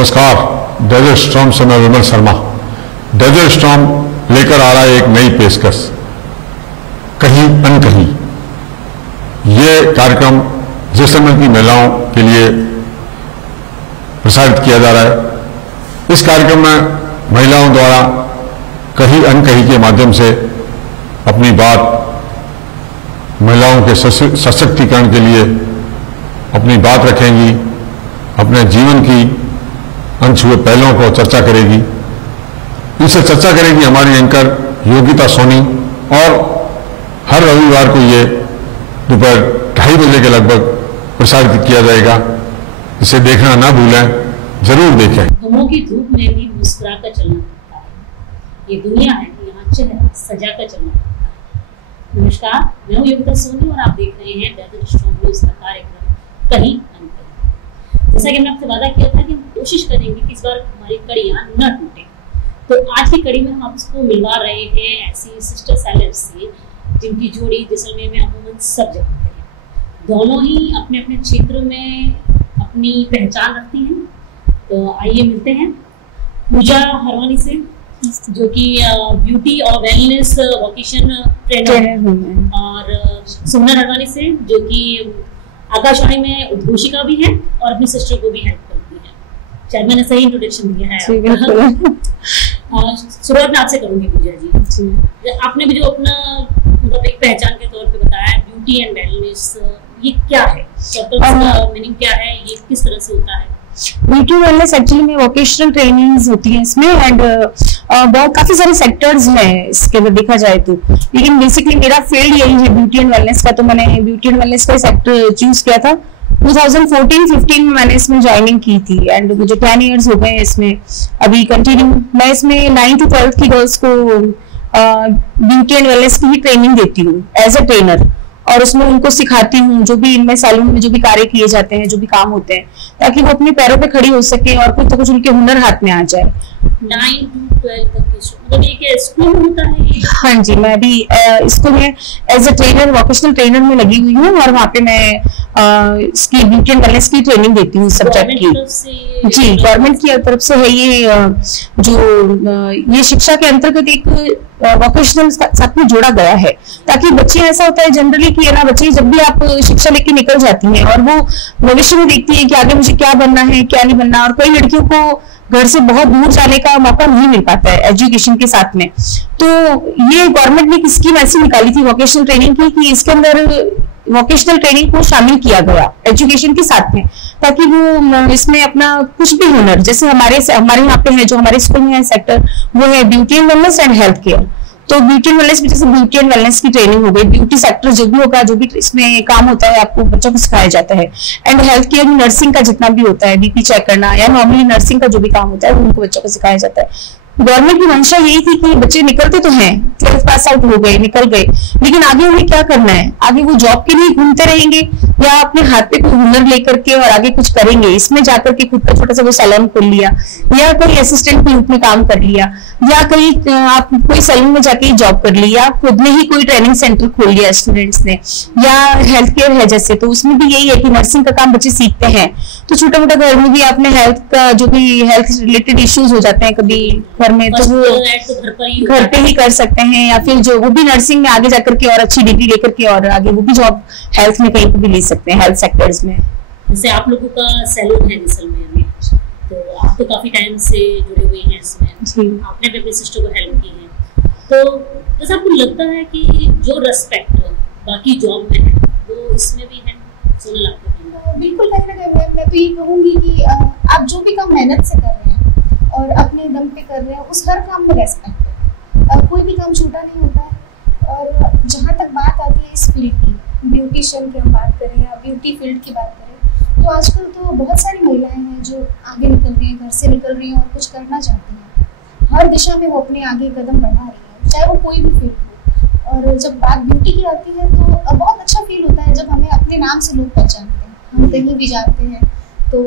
नमस्कार। Desert storm से मैं विमल शर्मा। डेजर्ट स्टॉर्म लेकर आ रहा है एक नई पेशकश, कहीं अनकहीं। ये कार्यक्रम जैसलमेर की महिलाओं के लिए प्रसारित किया जा रहा है। इस कार्यक्रम में महिलाओं द्वारा कहीं अनकहीं के माध्यम से अपनी बात, महिलाओं के सशक्तिकरण के लिए अपनी बात रखेंगी, अपने जीवन की अनछुए पहलुओं को चर्चा करेगी। इनसे चर्चा करेगी हमारी एंकर योगिता सोनी, और हर रविवार को ये दोपहर 2:30 बजे के लगभग प्रसारित किया जाएगा। इसे देखना ना भूलें, जरूर देखें। गमों की धूप में भी मुस्कुरा कर चलना पड़ता है। ये दुनिया है, यहाँ चेहरा सजा कर चलना पड़ता है। नमस्कार, मैं हूँ योगिता सोनी और आप देख रहे हैं डेजर्ट स्टॉर्म न्यूज़ का कार्यक्रम कहीं अनकहीं। जैसा कि हमने आपसे वादा किया था कि हम कोशिश करेंगे कि इस बार हमारी कड़ियाँ न टूटे, तो आज की कड़ी में हम आपको मिलवा रहे हैं ऐसी सिस्टर सेलेब्स से जिनकी जोड़ी जैसलमेर में अमूमन सब जगह होते हैं। दोनों ही अपने अपने क्षेत्र में अपनी पहचान रखती हैं। तो आइए मिलते हैं पूजा हरवानी से, जो कि ब्यूटी और वेलनेस वोकेशन ट्रेनर, और सुमन हरवानी से जो कि आकाशवाणी में उद्घोषिका भी है और अपनी सिस्टर को भी हेल्प करती है। शायद मैंने सही इंट्रोडक्शन दिया है। शुरुआत में आपसे करूंगी पूजा जी। आपने भी जो अपना मतलब एक पहचान के तौर पे बताया ब्यूटी एंड वेलनेस, ये क्या है, मीनिंग क्या है, ये किस तरह से होता है? ब्यूटी वेलनेस एक्चुअली में वोकेशनल ट्रेनिंग्स होती हैं इसमें, एंड बहुत काफी सारे सेक्टर्स हैं इसके अगर देखा जाए तो, लेकिन बेसिकली मेरा फील्ड यही है ब्यूटी एंड वेलनेस का। तो मैंने ब्यूटी एंड वेलनेस का सेक्टर चूज किया था 2014-15 में मैंने इसमें ज्वाइनिंग की थी, एंड मुझे 10 इयर्स हो गए इसमें। अभी कंटिन्यू मैं इसमें 9th to 12th की गर्ल्स को ब्यूटी एंड वेलनेस की ही ट्रेनिंग देती हूँ एज ए ट्रेनर, और उसमें उनको सिखाती हूँ जो भी इनमें सैलून में जो भी कार्य किए जाते हैं, जो भी काम होते हैं, ताकि वो अपने पैरों पे खड़ी हो सके और कुछ तो कुछ उनके हुनर हाथ में आ जाए। 9 to 12 तक मतलब ये स्कूल में होता है? हाँ जी, मैं अभी स्कूल में as a trainer, vocational trainer में लगी हुई हूँ, और वहाँ पे मैं इसकी ब्यूटी एंड वेलनेस की ट्रेनिंग देती हूँ सब्जेक्ट की। जी, गवर्नमेंट की तरफ से है ये, जो ये शिक्षा के अंतर्गत एक वोकेशनल साथ में जोड़ा गया है, ताकि बच्चे, ऐसा होता है जनरली कि ना बच्चे जब भी आप शिक्षा लेके निकल जाती हैं और वो भविष्य में देखती है कि आगे मुझे क्या बनना है क्या नहीं बनना, और कई लड़कियों को घर से बहुत दूर जाने का मौका नहीं मिल पाता है एजुकेशन के साथ में। तो ये गवर्नमेंट ने एक स्कीम ऐसी निकाली थी वोकेशनल ट्रेनिंग की कि इसके अंदर वोकेशनल ट्रेनिंग को शामिल किया गया एजुकेशन के साथ में, ताकि वो इसमें अपना कुछ भी हुनर, जैसे हमारे यहाँ पे है, जो हमारे स्कूल में है सेक्टर, वो है beauty and wellness and health care. तो ब्यूटी एंड वेलनेस में जैसे ब्यूटी एंड वेलनेस की ट्रेनिंग हो गई, ब्यूटी सेक्टर जो भी होगा, जो भी इसमें काम होता है आपको बच्चों को सिखाया जाता है, एंड हेल्थ केयर में नर्सिंग का जितना भी होता है, बीपी चेक करना या नॉर्मली नर्सिंग का जो भी काम होता है, वो उनको बच्चों को सिखाया जाता है। गवर्नमेंट की मंशा यही थी कि बच्चे निकलते तो हैं, 12th पास आउट हो गए, निकल गए, लेकिन आगे उन्हें क्या करना है? आगे वो जॉब के लिए घूमते रहेंगे या अपने हाथ पे कोई हुनर लेकर के और आगे कुछ करेंगे? इसमें जाकर के खुद का छोटा सा वो सैलून खोल लिया, या कोई असिस्टेंट के रूप में काम कर लिया, या कहीं आप कोई सैलून में जाके जॉब कर ली, या खुद ने ही कोई ट्रेनिंग सेंटर खोल लिया स्टूडेंट्स ने, या हेल्थ केयर है जैसे, तो उसमें भी यही है कि नर्सिंग का काम बच्चे सीखते हैं। तो छोटा मोटा घर में भी अपने हेल्थ का जो भी हेल्थ रिलेटेड इश्यूज हो जाते हैं कभी घर में, तो वो घर पे ही कर सकते हैं, या फिर जो वो भी नर्सिंग में आगे जाकर के और अच्छी डिग्री लेकर के और आगे वो भी जॉब हेल्थ में कहीं पे भी ले सकते हैं, हेल्थ सेक्टर्स में। जैसे आप लोगों का सैलून है जैसलमेर में, तो आप तो काफी टाइम से जुड़े हुए हैं इसमें, आपने भी अपनी सिस्टर को हेल्प की है, तो जैसे आपको लगता है कि जो रेस्पेक्ट बाकी जॉब में है वो इसमें भी है? सोनल आपको? बिल्कुल, कहीं ना कहीं मैं तो ये कहूँगी कि आप जो भी काम मेहनत से कर रहे हैं और अपने दम पे कर रहे हैं, उस हर काम में रेस्पेक्ट है। कोई भी काम छोटा नहीं होता है। और जहाँ तक बात आती है इस फील्ड की, ब्यूटिशियन की हम बात करें या ब्यूटी फील्ड की बात करें, तो आजकल तो बहुत सारी महिलाएं हैं जो आगे निकल रही हैं, घर से निकल रही हैं और कुछ करना चाहती हैं। हर दिशा में वो अपने आगे कदम बढ़ा रही है, चाहे वो कोई भी फील्ड हो। और जब बात ब्यूटी की आती है तो बहुत अच्छा फील होता है जब हमें अपने नाम से लोग पहचानते हैं। हम कहीं भी जाते हैं तो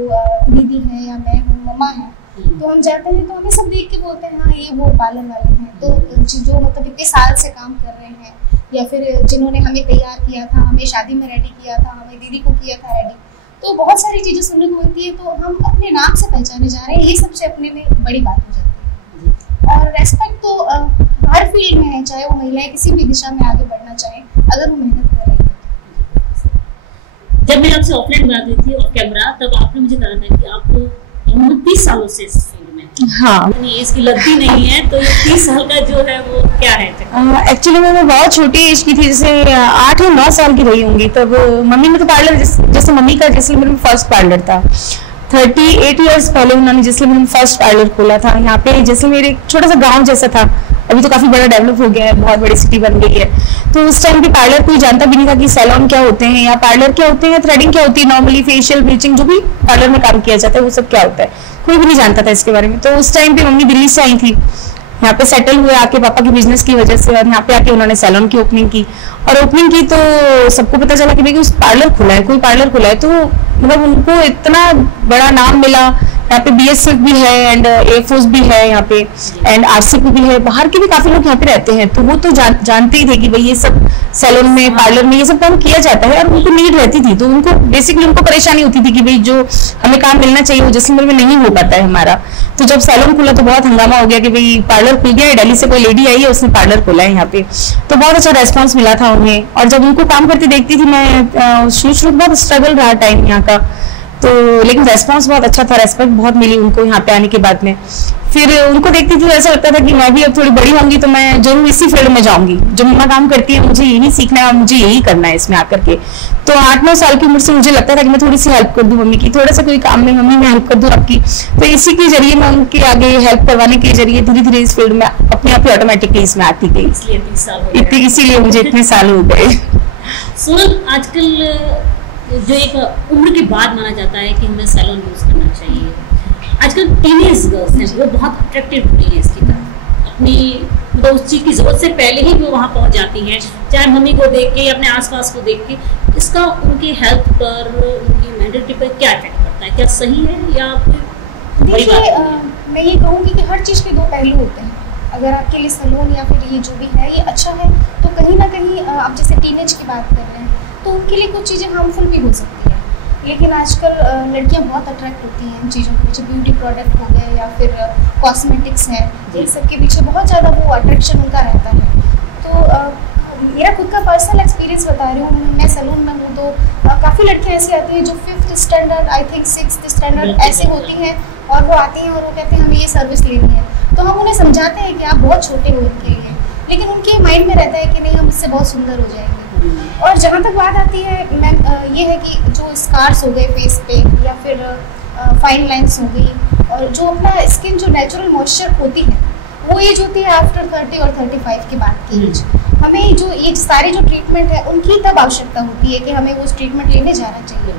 दीदी है या मैं हूँ, मम्मा है, तो हम जाते हैं तो हमें सब देख के बोलते हैं हाँ ये वो पार्लर वाले हैं। तो जो मतलब इतने साल से काम कर रहे हैं, या फिर जिन्होंने हमें तैयार किया था, हमें शादी में रेडी किया था, हमें दीदी को किया था रेडी, तो बहुत सारी चीजें सुनने को मिलती है, तो हम अपने नाम से पहचाने जा रहे हैं, ये सबसे अपने में बड़ी बात हो जाती है। और रेस्पेक्ट तो हर फील्ड में है, चाहे वो महिलाएं किसी भी दिशा में आगे बढ़ना चाहें, अगर वो मेहनत कर रही है। जब मैं आपसे ऑफलाइन बात हुई थी और कैमरा, तब आपने मुझे कहा था कि आप 29 सालों से इस फील्ड में, हाँ, इसकी लगती नहीं है, तो ये 30 साल का जो है वो क्या है? एक्चुअली मैं बहुत छोटी एज की थी, जैसे 8 या 9 साल की रही होंगी तब। मम्मी ने तो पार्लर, जैसे मम्मी का जैसलमेर में फर्स्ट पार्लर था, 38 इयर्स पहले उन्होंने जैसलमेर में फर्स्ट पार्लर खोला था। यहाँ पे जैसलमेर एक छोटा सा गांव जैसा था, अभी तो काफी बड़ा डेवलप हो गया है, बहुत बड़ी सिटी बन गई है। तो उस टाइम पे पार्लर कोई जानता भी नहीं था कि सैलून क्या होते हैं या पार्लर क्या होते हैं, थ्रेडिंग क्या होती है, नॉर्मली फेशियल, ब्लीचिंग, जो भी पार्लर में काम किया जाता है वो सब क्या होता है, कोई भी नहीं जानता था इसके बारे में। तो उस टाइम पे मम्मी दिल्ली से आई थी, यहाँ पे सेटल हुए आके पापा के बिजनेस की वजह से, और यहाँ पे आके उन्होंने सैलून की ओपनिंग की। और ओपनिंग की तो सबको पता चला कि भाई उस पार्लर खुला है, कोई पार्लर खुला है, तो मतलब उनको इतना बड़ा नाम मिला। यहाँ पे BSF भी है एंड एयरफोर्स भी है यहाँ पे, एंड RCP भी है, बाहर के भी काफी लोग यहाँ पे रहते हैं, तो वो तो जानते ही थे कि भाई ये सब सैलून में, पार्लर में ये सब काम किया जाता है, और उनको नीड रहती थी। तो उनको बेसिकली उनको परेशानी होती थी कि भाई जो हमें काम मिलना चाहिए वो जैसलमेर में नहीं हो पाता है हमारा। तो जब सैलून खुला तो बहुत हंगामा हो गया कि भाई पार्लर खुल गया है, दिल्ली से कोई लेडी आई है उसने पार्लर खोला है यहाँ पे। तो बहुत अच्छा रेस्पॉन्स मिला था उन्हें, और जब उनको काम करते देखती थी मैं, शुरू बहुत स्ट्रगल रहा टाइम यहाँ का, तो लेकिन रेस्पॉन्स बहुत अच्छा था, रेस्पेक्ट बहुत मिली उनको यहाँ पे आने के बाद में। फिर उनको देखती थी, ऐसा लगता था कि मैं भी अब थोड़ी बड़ी होंगी तो मैं जरूर इसी फील्ड में जाऊंगी, जो मम्मा काम करती है मुझे यही सीखना है और मुझे यही करना है इसमें आकर के। तो 8-9 साल की उम्र से मुझे लगता था कि मैं थोड़ी सी हेल्प कर दूं मम्मी की, थोड़ा सा कोई काम में मम्मी मैं हेल्प कर दूं आपकी। तो इसी के जरिए मैं उनके आगे हेल्प करवाने के जरिए धीरे धीरे इस फील्ड में अपने आप ही ऑटोमेटिकली इसमें आती गई, इसीलिए मुझे इतने साल हो गए। सोनल, आजकल जो एक उम्र के बाद माना जाता है कि हमें सैलून यूज करना चाहिए, आजकल टीनेज गर्ल्स हैं वो बहुत अट्रैक्टिव हो रही है इसकी तरफ, अपनी मतलब उस चीज़ की जरूरत से पहले ही वो वहाँ पहुँच जाती हैं, चाहे मम्मी को देख के या अपने आसपास को देख के। इसका उनकी हेल्थ पर, उनकी मेंटलिटी पर क्या इफेक्ट पड़ता है? क्या सही है या बड़ी बात है? मैं ये कहूँगी कि हर चीज़ के दो पहलू होते हैं। अगर आपके लिए सैलून या फिर ये जो भी है ये अच्छा है, तो कहीं ना कहीं आप जैसे टीनेज की बात कर रहे हैं तो उनके लिए कुछ चीज़ें हार्मफुल भी हो सकती है। लेकिन आजकल लड़कियां बहुत अट्रैक्ट होती हैं इन चीज़ों के पीछे, ब्यूटी प्रोडक्ट हो गए या फिर कॉस्मेटिक्स है, इन सब के पीछे बहुत ज़्यादा वो अट्रैक्शन उनका रहता है। तो मेरा खुद का पर्सनल एक्सपीरियंस बता रही हूँ, मैं सैलून में हूँ, तो काफ़ी लड़कियाँ ऐसी आती हैं जो 5th standard, I think 6th standard ऐसे होती हैं, और वो आती हैं और वो कहते हैं हमें ये सर्विस लेनी है। तो हम उन्हें समझाते हैं कि आप बहुत छोटे हो इनके लिए, लेकिन उनके माइंड में रहता है कि नहीं हम इससे बहुत सुंदर हो जाएंगे। और जहाँ तक बात आती है मैम, ये है कि जो स्कार्स हो गए फेस पे या फिर फाइन लाइंस हो गई, और जो अपना स्किन जो नेचुरल मॉइस्चर होती है वो एज होती है आफ्टर 30 और 35 के बाद की एज। हमें जो एज सारे जो ट्रीटमेंट है उनकी तब आवश्यकता होती है कि हमें वो ट्रीटमेंट लेने जाना चाहिए।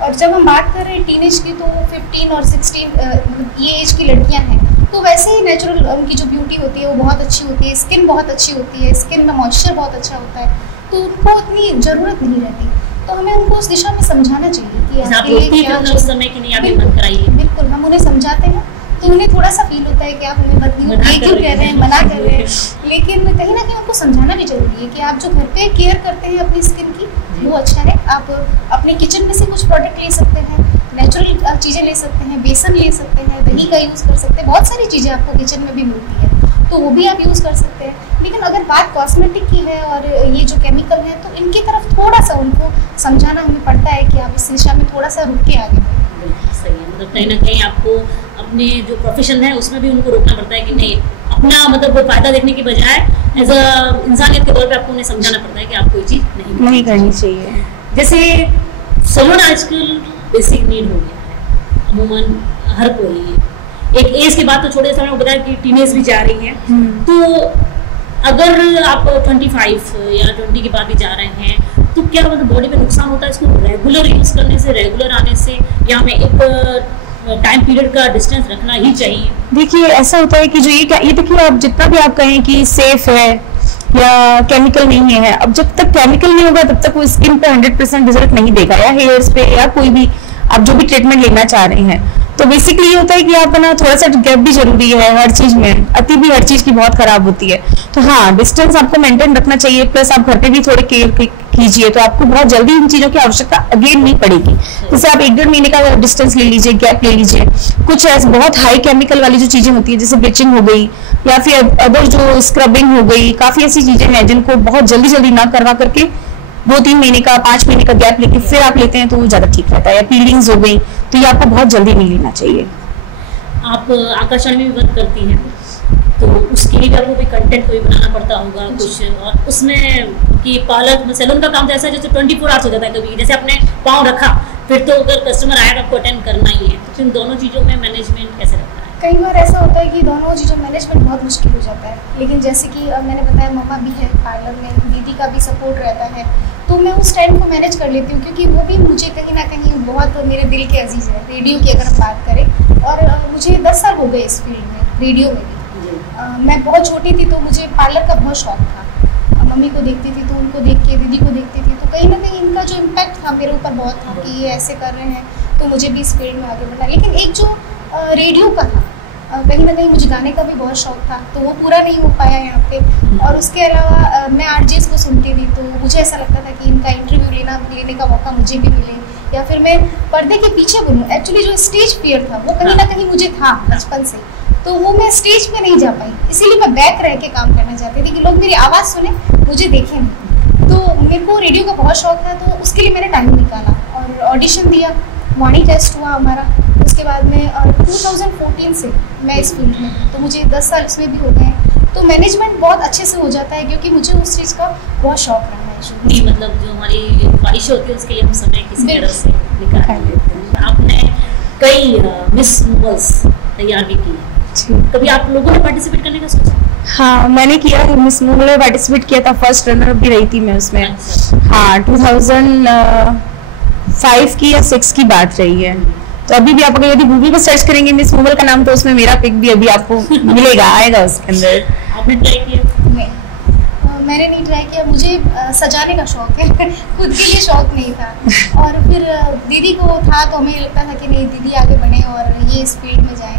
और जब हम बात कर रहे हैं टीनेज की, तो 15 और 16 ये एज की लड़कियां हैं, तो वैसे ही नेचुरल उनकी जो ब्यूटी होती है वो बहुत अच्छी होती है, स्किन बहुत अच्छी होती है, स्किन में मॉइस्चर बहुत अच्छा होता है, तो उनको इतनी ज़रूरत नहीं रहती। तो हमें उनको उस दिशा में समझाना चाहिए कि आपके लिए क्या उस समय की नहीं, आप मत कराइए। बिल्कुल, हम उन्हें समझाते हैं तो उन्हें थोड़ा सा फील होता है कि आप हमें क्यों कह रहे हैं, मना कर रहे हैं, लेकिन कहीं ना कहीं उनको समझाना भी जरूरी है कि आप जो घर पे केयर करते हैं अपनी स्किन की वो अच्छा है। आप अपने किचन में से कुछ प्रोडक्ट ले सकते हैं, नेचुरल चीज़ें ले सकते हैं, बेसन ले सकते हैं, दही का यूज़ कर सकते हैं, बहुत सारी चीज़ें आपको किचन में भी मिलती है, तो वो भी आप यूज़ कर सकते हैं। लेकिन अगर बात कॉस्मेटिक की है और ये जो केमिकल है, तो इनकी तरफ थोड़ा सा उनको समझाना हमें पड़ता है कि आप इस दिशा में थोड़ा सा रुक के आगे बढ़ें। सही है, मतलब कहीं ना कहीं आपको अपने जो प्रोफेशन है उसमें भी उनको रोकना पड़ता है कि नहीं, अपना मतलब वो फायदा देखने की बजाय एज अ इंसानियत के तौर पे आपको उन्हें समझाना पड़ता है कि आपको ये चीज़ नहीं करनी चाहिए। जैसे सैलून आजकल बेसिक नीड हो गया है, अमूमन हर कोई, एक एज के बाद तो छोटे समय में बताया कि टीनेज भी जा रही हैं, तो अगर आप 25 या 20 के बाद भी जा रहे हैं तो क्या मतलब बॉडी पे नुकसान होता है इसको रेगुलर यूज करने से, रेगुलर आने से, या हमें एक टाइम पीरियड का डिस्टेंस रखना ही चाहिए? देखिए ऐसा होता है कि जो ये देखिए, आप जितना भी आप कहें कि सेफ है या केमिकल नहीं है, अब जब तक केमिकल नहीं होगा तब तक वो स्किन पे 100% रिजल्ट नहीं देगा, या हेयर्स पे या कोई भी आप जो भी ट्रीटमेंट लेना चाह रहे हैं। तो बेसिकली ये होता है कि आप ना थोड़ा सा गैप भी जरूरी है हर चीज में, अति भी हर चीज की बहुत खराब होती है। तो हाँ, डिस्टेंस आपको मेंटेन रखना चाहिए, प्लस आप घर पे भी थोड़े कीजिए तो आपको बहुत जल्दी इन चीजों की आवश्यकता अगेन नहीं पड़ेगी। जैसे आप 1-1.5 महीने का डिस्टेंस ले लीजिए, गैप ले लीजिए। कुछ ऐसे बहुत हाई केमिकल वाली जो चीजें होती है जैसे ब्लीचिंग हो गई या फिर अदर जो स्क्रबिंग हो गई, काफी ऐसी चीजें हैं जिनको बहुत जल्दी जल्दी ना करवा करके 2-3 महीने का 5 महीने का गैप लेके फिर आप लेते हैं तो वो ज्यादा ठीक रहता है। या पीलिंग्स हो गई तो ये आपको बहुत जल्दी नहीं लेना चाहिए। आप आकाशवाणी में भी वर्क करती हैं तो उसके लिए आपको भी कंटेंट कोई बनाना पड़ता होगा कुछ, और उसमें कि पार्लर सैलून का काम तो ऐसा है जैसे 24 आवर्स हो जाता है। कभी जैसे आपने पाँव रखा फिर तो अगर कस्टमर आएगा आपको अटेंड करना ही है, तो फिर दोनों चीज़ों में मैनेजमेंट कैसे रहता है? कई बार ऐसा होता है कि दोनों चीज़ों मैनेजमेंट बहुत मुश्किल हो जाता है, लेकिन जैसे कि मैंने बताया मम्मा भी है पार्लर में, दीदी का भी सपोर्ट रहता है, तो मैं उस टाइम को मैनेज कर लेती हूँ क्योंकि वो भी मुझे कहीं ना कहीं बहुत मेरे दिल के अजीज़ है। रेडियो की अगर हम बात करें, और मुझे 10 साल हो गए इस फील्ड में, रेडियो में भी। मैं बहुत छोटी थी तो मुझे पार्लर का बहुत शौक था। मम्मी को देखती थी तो उनको देख के, दीदी को देखती थी तो कहीं ना कहीं इनका जो इम्पैक्ट था मेरे ऊपर बहुत था कि ये ऐसे कर रहे हैं तो मुझे भी इस फील्ड में आगे बढ़ना। लेकिन एक जो रेडियो का था, कहीं ना कहीं मुझे गाने का भी बहुत शौक था तो वो पूरा नहीं हो पाया यहाँ पे। और उसके अलावा मैं आरजेस को सुनती थी तो मुझे ऐसा लगता था कि इनका इंटरव्यू लेने का मौका मुझे भी मिले या फिर मैं पर्दे के पीछे बनूँ। एक्चुअली जो स्टेज फियर था वो कहीं ना कहीं मुझे था बचपन से, तो वो मैं स्टेज पे नहीं जा पाई, इसीलिए मैं बैक रह के काम करना चाहती थी कि लोग मेरी आवाज़ सुने, मुझे देखें नहीं। तो मेरे को रेडियो का बहुत शौक था तो उसके लिए मैंने टाइम निकाला और ऑडिशन दिया, वाणी टेस्ट हुआ हमारा। उसके बाद में 2014 से मैं इस फील्ड में, तो मुझे 10 साल उसमें भी हो गए हैं। तो मैनेजमेंट बहुत अच्छे से हो जाता है क्योंकि मुझे उस चीज़ का बहुत शौक रहा है। जी, मतलब जो हमारी ख्वाहिश होती है उसके लिए हम समय किसी तरह से निकाल लेते हैं। आपने कई मिस मूवल्स तैयार भी की है, कभी आप लोगों ने पार्टिसिपेट करने का सोचा? हाँ, मैंने किया, मिस मूवल में पार्टिसिपेट किया था, फर्स्ट रनर भी रही थी मैं उसमें। हाँ, 2005 की या 6 की बात रही है। तो अभी भी आप अगर यदि गूगल पर सर्च करेंगे मिस मूवल का नाम तो उसमें मेरा पिक भी अभी आपको मिलेगा, आएगा उसके अंदर। आपने ट्राई किया? नहीं, मैंने नहीं ट्राई किया। मुझे सजाने का शौक है खुद के लिए शौक नहीं था। और फिर दीदी को था तो हमें लगता था कि नहीं, दीदी आगे बढ़े और ये इस फील्ड में जाए,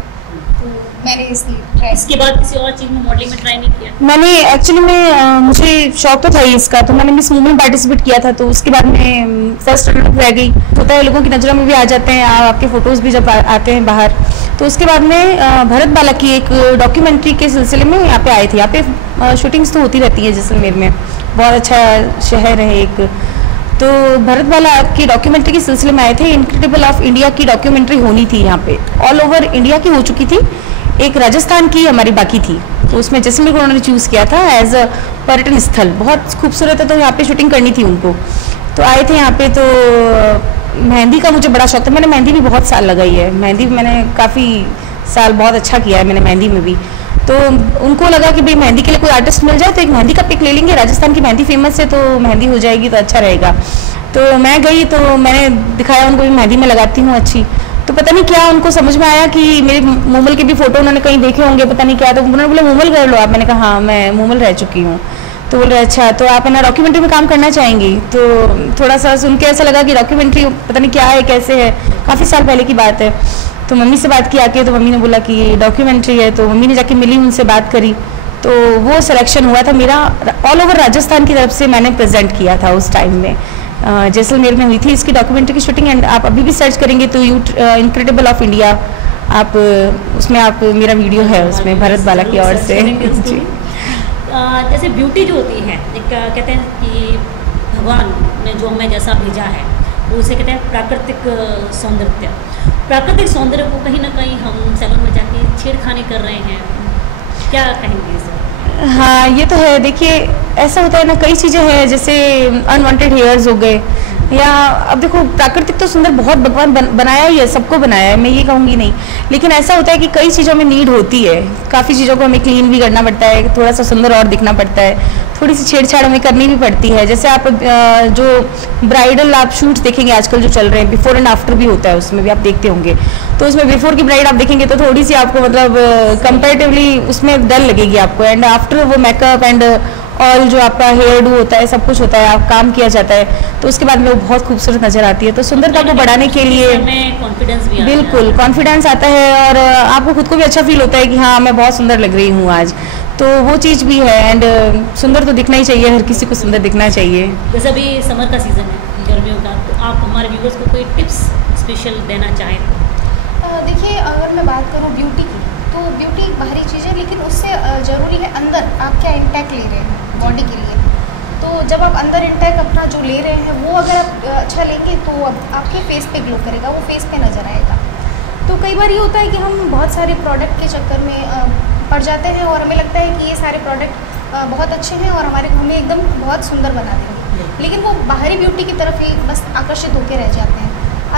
तो मैंने इसलिए ट्राई। इसके बाद किसी और चीज़ में मॉडलिंग में ट्राई नहीं किया? मैंने एक्चुअली में मुझे शौक तो था ही इसका, तो मैंने मिस मूवमेंट पार्टिसिपेट किया था। तो उसके बाद में फर्स्ट रनर रह गई। होता है लोगों की नज़रों में भी आ जाते हैं, आपके फोटोज़ भी जब आते हैं बाहर। तो उसके बाद में भरत बाला की एक डॉक्यूमेंट्री के सिलसिले में यहाँ पे आए थे। यहाँ पे शूटिंग्स तो होती रहती है जैसलमेर में, बहुत अच्छा शहर है एक। तो भरत बाला की डॉक्यूमेंट्री के सिलसिले में आए थे। इनक्रेडिबल ऑफ इंडिया की डॉक्यूमेंट्री होनी थी यहाँ पे, ऑल ओवर इंडिया की हो चुकी थी, एक राजस्थान की हमारी बाकी थी। तो उसमें जैसलमेर को उन्होंने चूज़ किया था एज अ पर्यटन स्थल, बहुत खूबसूरत है, तो यहाँ पे शूटिंग करनी थी उनको। तो आए थे यहाँ पे। तो मेहंदी का मुझे बड़ा शौक था, मैंने मेहंदी भी बहुत साल लगाई है, मेहंदी मैंने काफ़ी साल बहुत अच्छा किया है मैंने मेहंदी में भी। तो उनको लगा कि भाई मेहंदी के लिए कोई आर्टिस्ट मिल जाए तो एक मेहंदी का पिक ले लेंगे, राजस्थान की मेहंदी फेमस है तो मेहंदी हो जाएगी तो अच्छा रहेगा। तो मैं गई तो मैंने दिखाया उनको भी मेहंदी में लगाती हूँ अच्छी। तो पता नहीं क्या उनको समझ में आया कि मेरे मूमल के भी फोटो उन्होंने कहीं देखे होंगे, पता नहीं क्या, तो उन्होंने बोला मूमल कर लो आप। मैंने कहा हाँ, मैं मूमल रह चुकी हूँ। तो बोल रहे अच्छा, तो आप है ना डॉक्यूमेंट्री में काम करना चाहेंगी? तो थोड़ा सा सुन के ऐसा लगा कि डॉक्यूमेंट्री पता नहीं क्या है, कैसे है, काफ़ी साल पहले की बात है। तो मम्मी से बात की आके, तो मम्मी ने बोला कि डॉक्यूमेंट्री है। तो मम्मी ने जाके मिली, उनसे बात करी, तो वो सिलेक्शन हुआ था मेरा। ऑल ओवर राजस्थान की तरफ से मैंने प्रेजेंट किया था उस टाइम में, जैसलमेर में हुई थी इसकी डॉक्यूमेंट्री की शूटिंग। एंड आप अभी भी सर्च करेंगे तो इनक्रेडिबल ऑफ इंडिया, आप उसमें आप मेरा वीडियो है उसमें भरत बाला की ओर से। जी, जैसे ब्यूटी जो होती है, एक कहते हैं कि भगवान ने जो हमें जैसा भेजा है वो उसे कहते हैं प्राकृतिक सौंदर्य। प्राकृतिक सौंदर्य को कहीं ना कहीं हम सैलून में जाके छेड़खानी कर रहे हैं, क्या कहेंगे इसे? हाँ, ये तो है। देखिए ऐसा होता है ना, कई चीज़ें हैं जैसे अनवांटेड हेयर्स हो गए, या अब देखो प्राकृतिक तो सुंदर बहुत भगवान बनाया ही है, सबको बनाया है, मैं ये कहूँगी नहीं। लेकिन ऐसा होता है कि कई चीज़ों में नीड होती है, काफ़ी चीज़ों को हमें क्लीन भी करना पड़ता है, थोड़ा सा सुंदर और दिखना पड़ता है, थोड़ी सी छेड़छाड़ हमें करनी भी पड़ती है। जैसे आप जो ब्राइडल आप शूट्स देखेंगे आजकल जो चल रहे हैं, बिफोर एंड आफ्टर भी होता है, उसमें भी आप देखते होंगे। तो उसमें बिफोर की ब्राइड आप देखेंगे तो थोड़ी सी आपको मतलब कंपेरेटिवली उसमें डल लगेगी आपको, एंड आफ्टर वो मेकअप एंड ऑल जो आपका हेयर डू होता है, सब कुछ होता है, आप काम किया जाता है, तो उसके बाद में वो बहुत खूबसूरत नजर आती है। तो सुंदरता को बढ़ाने के लिए कॉन्फिडेंस भी बिल्कुल कॉन्फिडेंस आता है, और आपको खुद को भी अच्छा फील होता है कि हाँ मैं बहुत सुंदर लग रही हूँ आज। तो वो चीज़ भी है। एंड सुंदर तो दिखना ही चाहिए, हर किसी को सुंदर दिखना चाहिए। जैसे अभी समर का सीज़न है, गर्मियों का, तो आप हमारे व्यूअर्स को कोई टिप्स स्पेशल देना चाहें? देखिए, अगर मैं बात करूँ ब्यूटी की, तो ब्यूटी एक बाहरी चीज़ है, लेकिन उससे ज़रूरी है अंदर आप क्या इंटैक्ट ले रहे हैं बॉडी के लिए। तो जब आप अंदर इंटैक्ट अपना जो ले रहे हैं वो अगर आप अच्छा लेंगे तो अब आपके फेस पे ग्लो करेगा, वो फेस पे नज़र आएगा। तो कई बार ये होता है कि हम बहुत सारे प्रोडक्ट के चक्कर में पड़ जाते हैं और हमें लगता है कि ये सारे प्रोडक्ट बहुत अच्छे हैं और हमें एकदम बहुत सुंदर बना देंगे, लेकिन वो बाहरी ब्यूटी की तरफ ही बस आकर्षित होकर रह जाते हैं।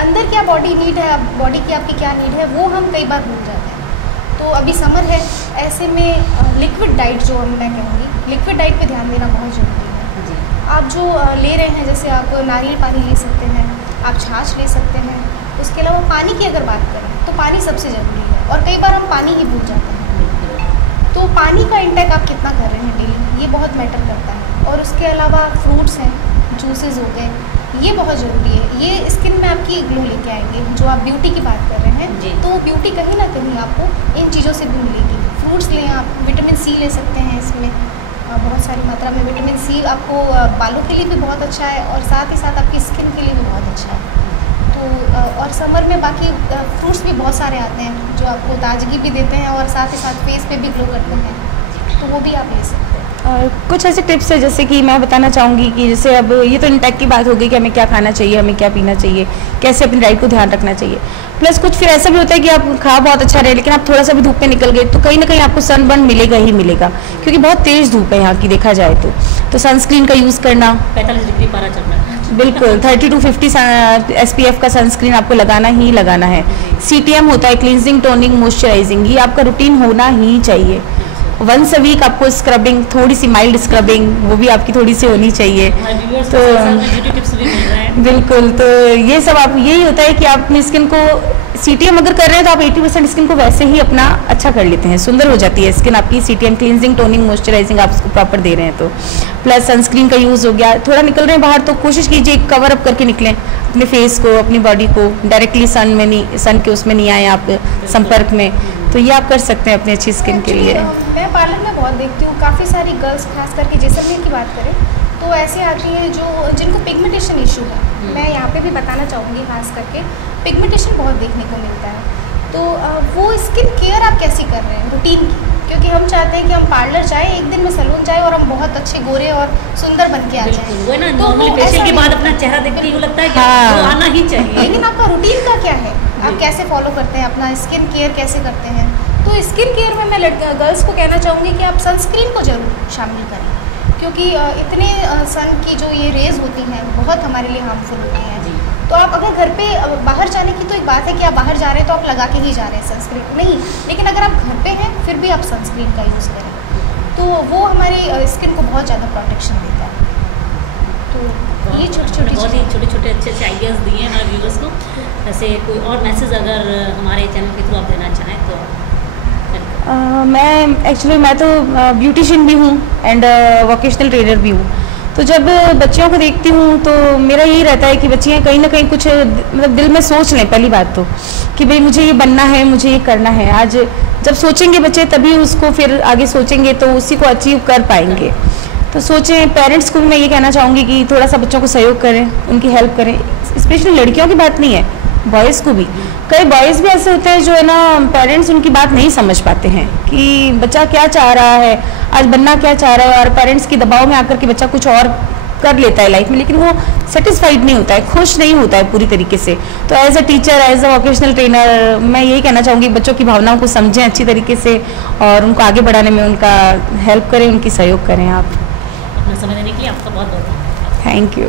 अंदर क्या बॉडी नीड है, बॉडी की आपकी क्या नीड है, वो हम कई बार भूल जाते हैं। तो अभी समर है, ऐसे में लिक्विड डाइट जो मैं कहूँगी, लिक्विड डाइट पे ध्यान देना बहुत ज़रूरी है। आप जो ले रहे हैं, जैसे आप नारियल पानी ले सकते हैं, आप छाछ ले सकते हैं। उसके अलावा पानी की अगर बात करें तो पानी सबसे ज़रूरी है और कई बार हम पानी ही भूल जाते हैं। तो पानी का इंटेक आप कितना कर रहे हैं डेली, ये बहुत मैटर करता है। और उसके अलावा फ्रूट्स हैं, जूसेस हो गए, ये बहुत ज़रूरी है। ये स्किन में आपकी ग्लो लेके आएंगे। जो आप ब्यूटी की बात कर रहे हैं, तो ब्यूटी कहीं ना कहीं आपको इन चीज़ों से भी मिलेगी। फ्रूट्स लें आप, विटामिन सी ले सकते हैं, इसमें बहुत सारी मात्रा में विटामिन सी आपको बालों के लिए भी बहुत अच्छा है और साथ ही साथ आपकी स्किन के लिए भी बहुत अच्छा है। तो और समर में बाकी फ्रूट्स भी बहुत सारे आते हैं जो आपको ताजगी भी देते हैं और साथ ही साथ फेस पे भी ग्लो करते हैं, तो वो भी आप ले सकते हैं। और कुछ ऐसे टिप्स है जैसे कि मैं बताना चाहूँगी कि जैसे अब ये तो इंटेक की बात होगी कि हमें क्या खाना चाहिए, हमें क्या पीना चाहिए, कैसे अपनी डाइट को ध्यान रखना चाहिए। प्लस कुछ फिर ऐसा भी होता है कि आप खा बहुत अच्छा रहे लेकिन आप थोड़ा सा भी धूप में निकल गए तो कहीं ना कहीं आपको सनबर्न मिलेगा ही मिलेगा, क्योंकि बहुत तेज़ धूप है यहाँ की देखा जाए तो सनस्क्रीन का यूज़ करना, 45 डिग्री पारा चल रहा है, बिल्कुल 30 to 50 SPF का सनस्क्रीन आपको लगाना ही लगाना है। CTM होता है क्लींजिंग, टोनिंग, मॉइस्चराइजिंग, ये आपका रूटीन होना ही चाहिए। वंस अ वीक आपको स्क्रबिंग, थोड़ी सी माइल्ड स्क्रबिंग, वो भी आपकी थोड़ी सी होनी चाहिए। तो टिप्स भी मिल रहे हैं। बिल्कुल, तो ये सब आप यही होता है कि आप अपनी स्किन को CTM अगर कर रहे हैं तो आप 80% स्किन को वैसे ही अपना अच्छा कर लेते हैं, सुंदर हो जाती है स्किन आपकी। CTM क्लींजिंग, टोनिंग, मॉइस्चराइजिंग आप उसको प्रॉपर दे रहे हैं तो। प्लस सनस्क्रीन का यूज़ हो गया, थोड़ा निकल रहे हैं बाहर तो कोशिश कीजिए कवर अप करके निकलें अपने फेस को, अपनी बॉडी को, डायरेक्टली सन के उसमें नहीं आए आप संपर्क में, तो ये आप कर सकते हैं अपनी अच्छी स्किन के लिए। मैं पार्लर में बहुत देखती हूँ, काफ़ी सारी गर्ल्स खास करके जैसलमेर की बात करें तो ऐसे आती हैं जिनको पिगमेंटेशन इशू है। मैं यहाँ पे भी बताना चाहूँगी, खास करके पिगमेंटेशन बहुत देखने को मिलता है। तो वो स्किन केयर आप कैसी कर रहे हैं रूटीन की, क्योंकि हम चाहते हैं कि हम पार्लर जाए, एक दिन में सैलून जाए और हम बहुत अच्छे गोरे और सुंदर बन के आ जाए। वो ना नॉर्मली फेशियल के बाद अपना चेहरा देख के लगता है कि वो आना ही चाहिए, लेकिन आपका रूटीन का क्या है, आप कैसे फॉलो करते हैं, अपना स्किन केयर कैसे करते हैं। तो स्किन केयर में मैं गर्ल्स को कहना चाहूँगी कि आप सनस्क्रीन को जरूर शामिल करें, क्योंकि इतने सन की जो ये रेज होती हैं बहुत हमारे लिए हार्मफुल होती हैं। तो आप अगर घर पे बाहर जाने की तो एक बात है कि आप बाहर जा रहे हैं तो आप लगा के ही जा रहे हैं सनस्क्रीन, नहीं, लेकिन अगर आप घर पे हैं फिर भी आप सनस्क्रीन का यूज़ करें, तो वो हमारी स्किन को बहुत ज़्यादा प्रोटेक्शन देता है। तो ये बहुत ही छोटे अच्छे आइडियाज़ दिए हैं हमारे व्यूअर्स को। वैसे कोई और मैसेज अगर हमारे चैनल के थ्रू आप देना चाहें तो? मैं तो ब्यूटिशियन भी हूँ एंड वोकेशनल ट्रेनर भी हूँ। तो जब बच्चियों को देखती हूँ तो मेरा यही रहता है कि बच्चियाँ कहीं ना कहीं कुछ मतलब दिल में सोच लें पहली बात तो, कि भाई मुझे ये बनना है, मुझे ये करना है। आज जब सोचेंगे बच्चे तभी उसको फिर आगे सोचेंगे तो उसी को अचीव कर पाएंगे। तो सोचें, पेरेंट्स को भी मैं ये कहना चाहूँगी कि थोड़ा सा बच्चों को सहयोग करें, उनकी हेल्प करें। स्पेशली लड़कियों की बात नहीं है, बॉयज़ को भी, कई बॉयज़ भी ऐसे होते हैं जो है ना पेरेंट्स उनकी बात नहीं समझ पाते हैं कि बच्चा क्या चाह रहा है, आज बनना क्या चाह रहा है, और पेरेंट्स के दबाव में आकर के बच्चा कुछ और कर लेता है लाइफ में, लेकिन वो सेटिस्फाइड नहीं होता है, खुश नहीं होता है पूरी तरीके से। तो as a teacher, as a vocational trainer मैं यही कहना चाहूँगी बच्चों की भावनाओं को समझें अच्छी तरीके से और उनको आगे बढ़ाने में उनका हेल्प करें, उनकी सहयोग करें। आप अपना समय देने के लिए आपका बहुत बहुत थैंक यू।